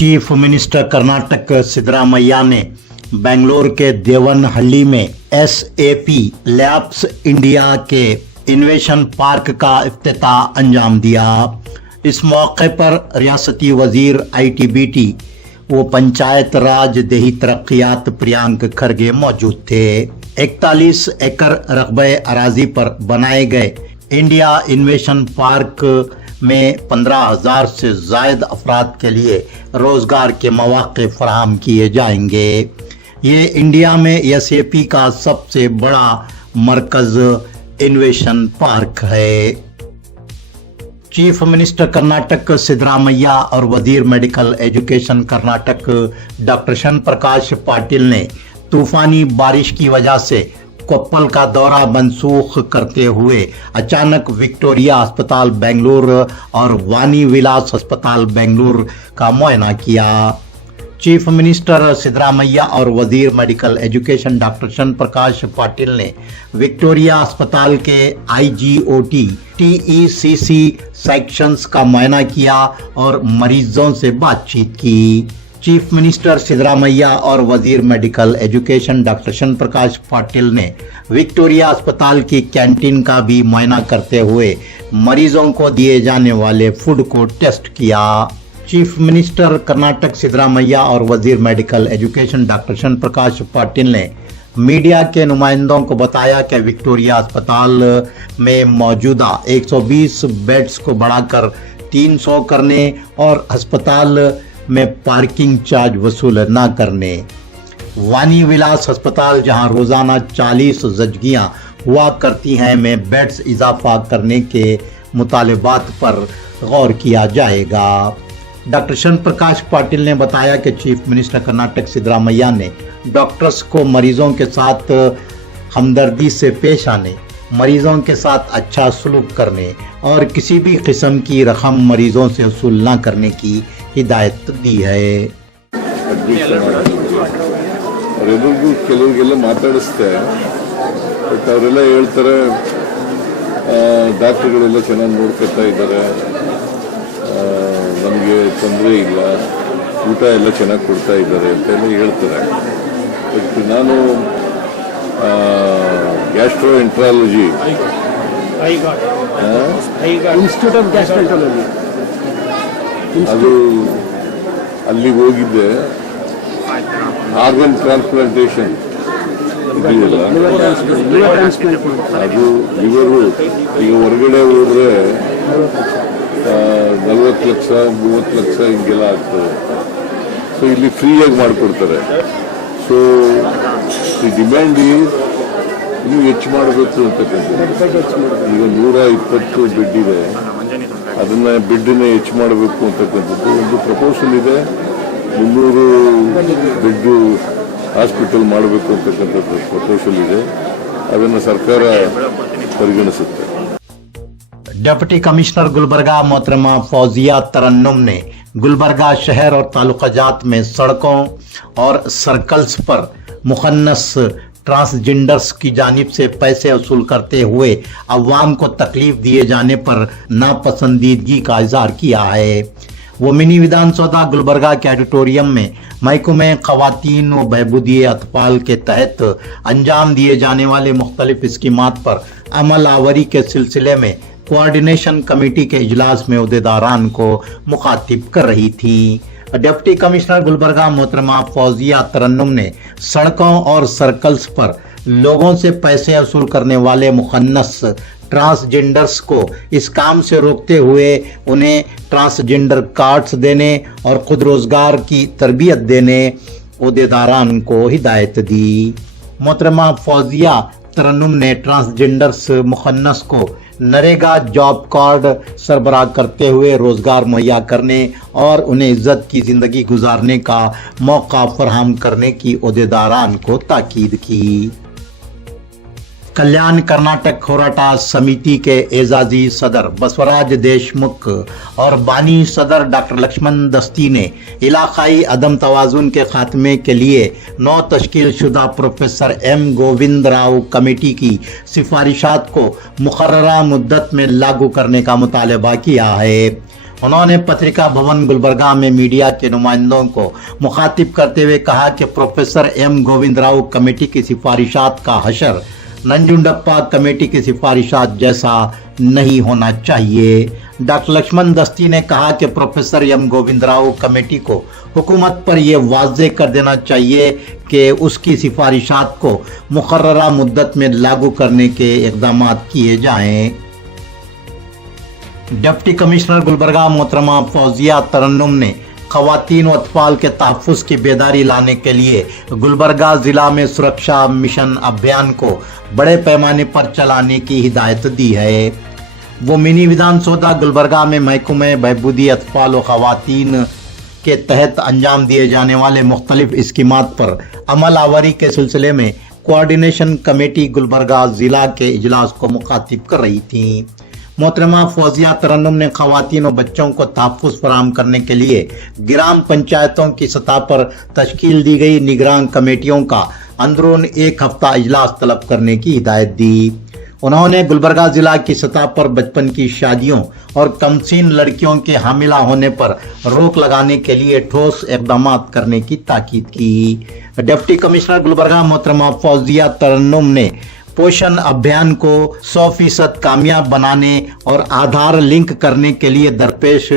Chief minister Karnataka Siddaramaiah ने बेंगलोर के देवनहल्ली में एसएपी लैब्स इंडिया के इनोवेशन पार्क का इफ्तिताह अंजाम दिया। इस मौके पर रियासती वजीर आईटीबीटी व पंचायत राज देही तरक्कियात प्रियांक खरगे मौजूद थे। 41 एकड़ रकबे अराजी पर बनाए गए इंडिया इनोवेशन पार्क में 15,000 से जायद अफराद के लिए रोजगार के मौके फराहम किए जाएंगे। ये इंडिया में एसएपी का सबसे बड़ा मरकज इनोवेशन पार्क है। चीफ मिनिस्टर कर्नाटक सिद्धरामैया और वजीर मेडिकल एजुकेशन कर्नाटक डॉक्टर शन प्रकाश पाटिल ने तूफानी बारिश की वजह से कोप्पल का दौरा मनसूख करते हुए अचानक विक्टोरिया अस्पताल बेंगलुरु और वानी विलास अस्पताल बेंगलुरु का मुआयना किया। चीफ मिनिस्टर सिद्धरामैया और वजीर मेडिकल एजुकेशन डॉक्टर शन प्रकाश पाटिल ने विक्टोरिया अस्पताल के आईजीओटी टीईसीसी सेक्शंस का मुआयना किया और मरीजों से बातचीत की। चीफ मिनिस्टर सिद्धरामैया और वजीर मेडिकल एजुकेशन डॉक्टर शन प्रकाश पाटिल ने विक्टोरिया अस्पताल की कैंटीन का भी मुआयना करते हुए मरीजों को दिए जाने वाले फूड को टेस्ट किया। चीफ मिनिस्टर कर्नाटक सिद्धरामैया और वजीर मेडिकल एजुकेशन डॉक्टर शन प्रकाश पाटिल ने मीडिया के नुमाइंदों को बताया कि विक्टोरिया अस्पताल में मौजूदा 120 बेड्स को बढ़ाकर 300 करने और अस्पताल में पार्किंग चार्ज वसूल न करने, वानी विलास अस्पताल जहां रोजाना 40 जजगियां हुआ करती हैं में बेड्स इजाफा करने के मुतालबात पर गौर किया जाएगा। डॉक्टर शन प्रकाश पाटिल ने बताया कि चीफ मिनिस्टर कर्नाटक सिद्धरामैया ने डॉक्टर्स को मरीजों के साथ हमदर्दी से पेश आने, मरीजों के साथ अच्छा सलूक करने और किसी भी किस्म की रकम मरीजों से वसूल न करने की हिदायत दी है। ಕೆಲವರಿಗೆಲ್ಲ ಮಾತಾಡಿಸ್ತೆ ಬಟ್ ಅವರೆಲ್ಲ ಹೇಳ್ತಾರೆ ಡಾಕ್ಟರ್ಗಳೆಲ್ಲ ಚೆನ್ನಾಗಿ ನೋಡ್ಕೊತಾ ಇದ್ದಾರೆ, ನಮಗೆ ತೊಂದರೆ ಇಲ್ಲ, ಊಟ ಎಲ್ಲ ಚೆನ್ನಾಗಿ ಕೊಡ್ತಾ ಇದ್ದಾರೆ ಅಂತೆಲ್ಲ ಹೇಳ್ತಾರೆ. ಬಟ್ ನಾನು gastro enterology institute of gastroenterology ಅದು ಅಲ್ಲಿ ಹೋಗಿದ್ದೆ. ಆರ್ಗನ್ ಟ್ರಾನ್ಸ್ಪ್ಲಾಂಟೇಶನ್ ಇದೆಯಲ್ಲ, ಅದು ಇವರು ಈಗ ಹೊರಗಡೆ ಹೋದ್ರೆ 40 ಲಕ್ಷ 30 ಲಕ್ಷ ಹಿಂಗೆಲ್ಲ ಆಗ್ತದೆ. ಸೊ ಇಲ್ಲಿ ಫ್ರೀಯಾಗಿ ಮಾಡಿಕೊಡ್ತಾರೆ. ಸೊ ಈ ಡಿಮ್ಯಾಂಡ್ ಇನ್ನೂ ಹೆಚ್ಚು ಮಾಡಬೇಕು ಅಂತಕ್ಕಂಥದ್ದು. ಈಗ 120 ಬೆಡ್ ಇದೆ, ಅದನ್ನ ಬೆಡ್ನ ಹೆಚ್ಚು ಮಾಡಬೇಕು ಅಂತಕ್ಕಂಥದ್ದು ಒಂದು ಪ್ರಪೋಸಲ್ ಇದೆ. 300 ಬೆಡ್ ಹಾಸ್ಪಿಟಲ್ ಮಾಡಬೇಕು ಅಂತಕ್ಕಂಥದ್ದು ಪ್ರಪೋಸಲ್ ಇದೆ. ಅದನ್ನು ಸರ್ಕಾರ ಪರಿಗಣಿಸುತ್ತೆ. डिप्टी कमिश्नर गुलबर्गा मोहतरमा फौजिया तरन्नुम ने गुलबर्गा शहर और तालुकाजात में सड़कों और सर्कल्स पर मुखन्नस ट्रांसजेंडर्स की जानिब से पैसे वसूल करते हुए अवाम को तकलीफ दिए जाने पर नापसंदीदगी का इजहार किया है। वो मिनी विधानसौधा गुलबर्गा के ऑडिटोरियम में महकमे ख़वातीन व बहबूदी अतफाल के तहत अंजाम दिए जाने वाले मुख्तलिफ स्कीमात पर अमल आवरी के सिलसिले में कोऑर्डिनेशन कमेटी के इजलास में उहदेदारान को मुखातिब कर रही थी। डिप्टी कमिश्नर गुलबर्गा मोहतरमा फौजिया तरन्नुम ने सड़कों और सर्कल्स पर लोगों से पैसे वसूल करने वाले मुखन्नस ट्रांसजेंडर्स को इस काम से रोकते हुए उन्हें ट्रांसजेंडर कार्ड्स देने और खुद रोजगार की तरबियत देने उहदेदारान को हिदायत दी। मोहतरमा फौजिया तरन्नुम ने ट्रांसजेंडर्स मुखन्नस को नरेगा जॉब कार्ड सरबराह करते हुए रोजगार मुहैया करने और उन्हें इज्जत की जिंदगी गुजारने का मौका फराहम करने की उहदेदारान को ताकीद की। कल्याण कर्नाटक होराटा समिति के एजाजी सदर बसवराज देशमुख और बानी सदर डॉक्टर लक्ष्मण दस्ती ने इलाकाई अदम तवाजुन के खात्मे के लिए 9 तश्कील शुदा professor M Govind Rao committee की सिफारिशात को मुकर्ररा मुद्दत में लागू करने का मुतालबा किया है। उन्होंने पत्रिका भवन गुलबर्गा में मीडिया के नुमाइंदों को मुखातिब करते हुए कहा कि professor M Govind Rao committee की सिफारिशात का हशर नंजुंडप्पा कमेटी की सिफारिशात जैसा नहीं होना चाहिए। डॉक्टर लक्ष्मण दस्ती ने कहा कि professor M Govind Rao committee को हुकूमत पर यह वाज़े कर देना चाहिए कि उसकी सिफारिशात को मुकर्ररा मुद्दत में लागू करने के इक़दाम किए जाएं। डिप्टी कमिश्नर गुलबर्गा मोहतरमा फौजिया तरन्नुम ने ख़वातीन व अतफाल के तहफ़्फ़ुज़ की बेदारी लाने के लिए गुलबर्गा ज़िला में सुरक्षा मिशन अभियान को बड़े पैमाने पर चलाने की हिदायत दी है। वो मिनी विधान सौदा गुलबर्गा में महकमे बहबूदी अतफाल व ख़वातीन के तहत अंजाम दिए जाने वाले मुख्तलिफ स्कीमात पर अमल आवरी के सिलसिले में कोऑर्डिनेशन कमेटी गुलबर्गा ज़िला के इजलास को मुखातिब कर रही थी। मोहतरमा फौजिया तरन्नुम ने ख़वातीन और बच्चों को तहफ़्फ़ुज़ फराहम करने के लिए ग्राम पंचायतों की सतह पर तश्कील दी गई निगरान कमेटियों का अंदरून एक हफ्ता इजलास तलब करने की हिदायत दी। उन्होंने गुलबर्गा ज़िला की सतह पर बचपन की शादियों और कमसीन लड़कियों के हामिला होने पर रोक लगाने के लिए ठोस इक़दाम करने की ताकीद की। डिप्टी कमिश्नर गुलबर्गा मोहतरमा फौजिया तरन्नुम ने पोषण अभियान को 100% कामयाब बनाने और आधार लिंक करने के लिए दरपेश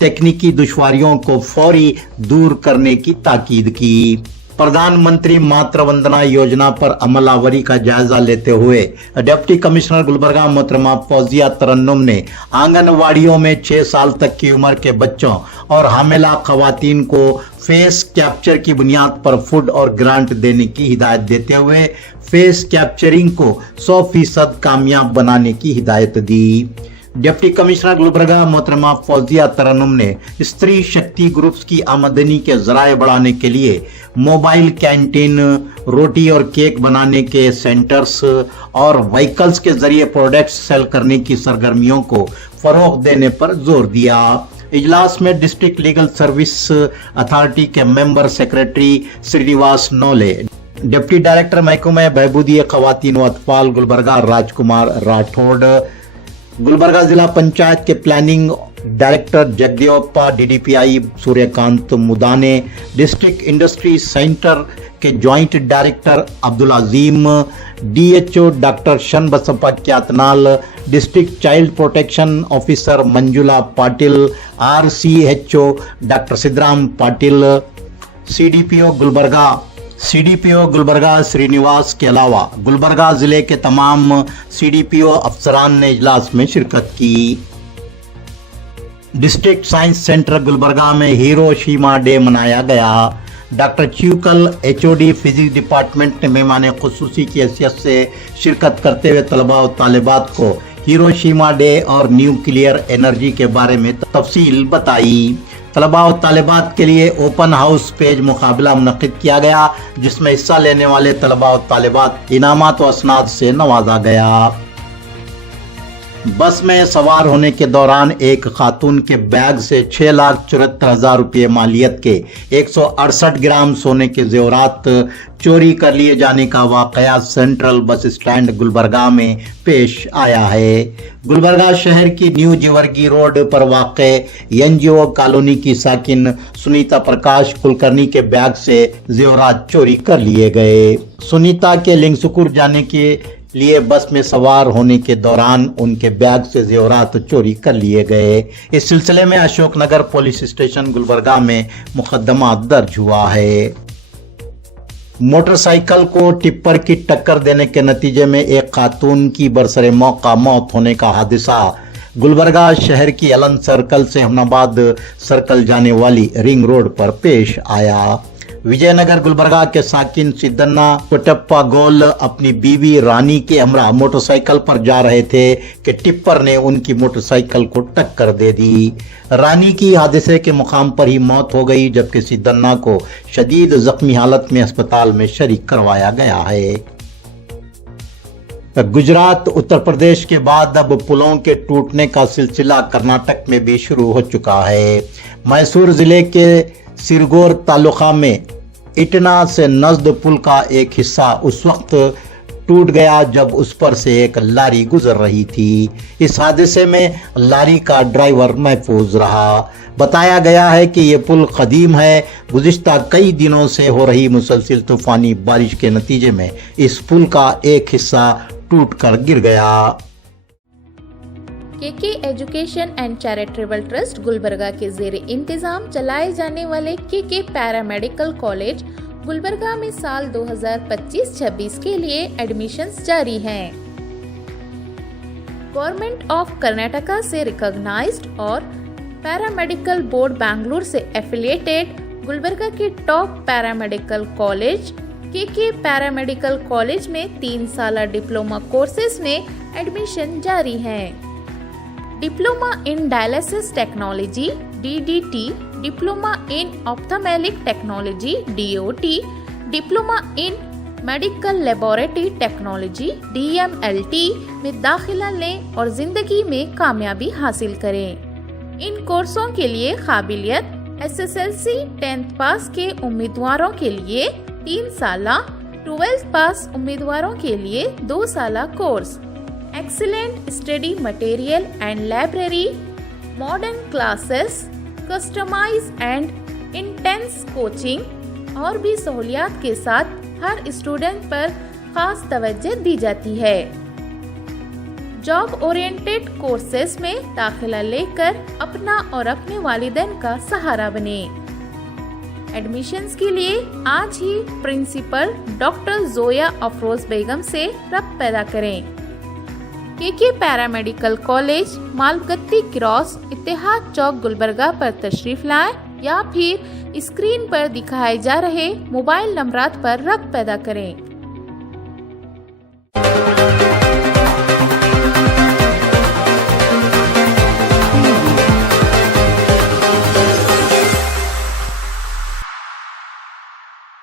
तकनीकी दुश्वारियों को फौरी दूर करने की ताकीद की। प्रधानमंत्री मातृ वंदना योजना पर अमल आवरी का जायजा लेते हुए डिप्टी कमिश्नर गुलबर्गा मोहतरमा फौजिया तरन्नुम ने आंगनवाड़ियों में 6 साल तक की उम्र के बच्चों और हामिला ख़वातीन को फेस कैप्चर की बुनियाद पर फूड और ग्रांट देने की हिदायत देते हुए फेस कैप्चरिंग को 100% कामयाब बनाने की हिदायत दी। डिप्टी कमिश्नर गुलबर्गा मोहतरमा फौजिया तरन्नुम ने स्त्री शक्ति ग्रुप्स की आमदनी के जराए बढ़ाने के लिए मोबाइल कैंटीन, रोटी और केक बनाने के सेंटर्स और व्हीकल्स के जरिए प्रोडक्ट्स सेल करने की सरगर्मियों को फरोग देने पर जोर दिया। इजलास में डिस्ट्रिक्ट लीगल सर्विस अथॉरिटी के member secretary Srinivas Nole, deputy director महकमे बहबूदी ख़वातीन व अतफाल गुलबर्गा राजकुमार राठौड़, गुलबर्गा जिला पंचायत के planning director Jagadevappa, DDPI Suryakant Mudane, district industry centre के joint director Abdul Azeem, DHO doctor Shan Basappa Kyatanal, district child protection officer Manjula Patil, RCHO doctor Siddharam Patil, CDPO Gulbarga Srinivas के अलावा गुलबर्गा जिले के तमाम सीडीपीओ अफसरान ने इजलास में शिरकत की। डिस्ट्रिक्ट साइंस सेंटर गुलबर्गा में हिरोशिमा डे मनाया गया। डॉक्टर च्यूकल एचओडी फिजिक्स डिपार्टमेंट ने मेहमान खुसूसी की हैसियत से शिरकत करते हुए तलबा और तालिबात को हिरोशिमा डे और न्यूक्लियर एनर्जी के बारे में तफसील बताई। तलबा और तालिबात के लिए ओपन हाउस पेज मुकाबला मुनक्किद किया गया, जिसमें हिस्सा लेने वाले तलबा और तालिबात इनामात व असनाद से नवाजा गया। बस में सवार होने के दौरान एक खातून के बैग से 6,74,000 रुपये मालियत के 168 ग्राम सोने के जेवरात चोरी कर लिए जाने का वाकया सेंट्रल बस स्टैंड गुलबर्गा में पेश आया है। गुलबर्गा शहर की न्यू जेवर्गी रोड पर वाक़े एनजीओ कॉलोनी की साकिन सुनीता प्रकाश कुलकर्णी के बैग से जेवरात चोरी कर लिए गए। सुनीता के लिंगसुकुर जाने के लिए बस में सवार होने के दौरान उनके बैग से जेवरात चोरी कर लिए गए। इस सिलसिले में अशोकनगर पुलिस स्टेशन गुलबर्गा में मुकदमा दर्ज हुआ है। मोटरसाइकिल को टिप्पर की टक्कर देने के नतीजे में एक खातून की बरसरे मौका मौत होने का हादसा गुलबर्गा शहर की अलन सर्कल से हमनाबाद सर्कल जाने वाली रिंग रोड पर पेश आया। विजयनगर गुलबर्गा के साकिन सिद्धन्ना कोटप्पा गोल अपनी बीवी रानी के हमरा मोटरसाइकिल पर जा रहे थे कि टिप्पर ने उनकी मोटरसाइकिल को टक्कर दे दी। रानी की हादसे के मुकाम पर ही मौत हो गई, जबकि सिद्धन्ना को शदीद जख्मी हालत में अस्पताल में शरीक करवाया गया है। गुजरात उत्तर प्रदेश के बाद अब पुलों के टूटने का सिलसिला कर्नाटक में भी शुरू हो चुका है। मैसूर जिले के सिरगोर तालुका में इटना से नजद पुल का एक हिस्सा उस वक्त टूट गया जब उस पर से एक लारी गुजर रही थी। इस हादसे में लारी का ड्राइवर महफूज रहा। बताया गया है कि ये पुल कदीम है। गुज़िश्ता कई दिनों से हो रही मुसलसल तूफानी बारिश के नतीजे में इस पुल का एक हिस्सा टूट कर गिर गया। KK education and charitable trust Gulbarga के ज़ेरे इंतजाम चलाए जाने वाले केके पैरामेडिकल कॉलेज गुलबर्गा में साल 2025-26 के लिए एडमिशन्स जारी हैं। गवर्नमेंट ऑफ कर्नाटका से रिकॉग्नाइज्ड और पैरामेडिकल बोर्ड बेंगलुरु से एफिलिएटेड गुलबर्गा के top paramedical college KK paramedical college में 3 साल डिप्लोमा कोर्सेज में एडमिशन जारी हैं। Diploma in dialysis technology DDT, diploma in ophthalmic technology DOT, diploma in medical laboratory technology DMLT में दाखिला लें और जिंदगी में कामयाबी हासिल करें। इन कोर्सों के लिए काबिलियत SSLC 10th पास के उम्मीदवारों के लिए 3 साल, 12th पास उम्मीदवारों के लिए 2 साल course, excellent study material and library, modern classes, customise and intense coaching और भी सहूलियात के साथ हर स्टूडेंट पर खास तवज्जो दी जाती है। जॉब ओरिएंटेड कोर्सेज में दाखिला लेकर अपना और अपने वालिदैन का सहारा बने। एडमिशन्स के लिए आज ही प्रिंसिपल डॉक्टर जोया अफरोज बेगम से रब्त पैदा करें। केके पैरामेडिकल कॉलेज मालगत्ती क्रॉस इत्तेहाद चौक गुलबर्गा पर तशरीफ लाएं या फिर स्क्रीन पर दिखाए जा रहे मोबाइल नंबरात पर रब्त पैदा करें।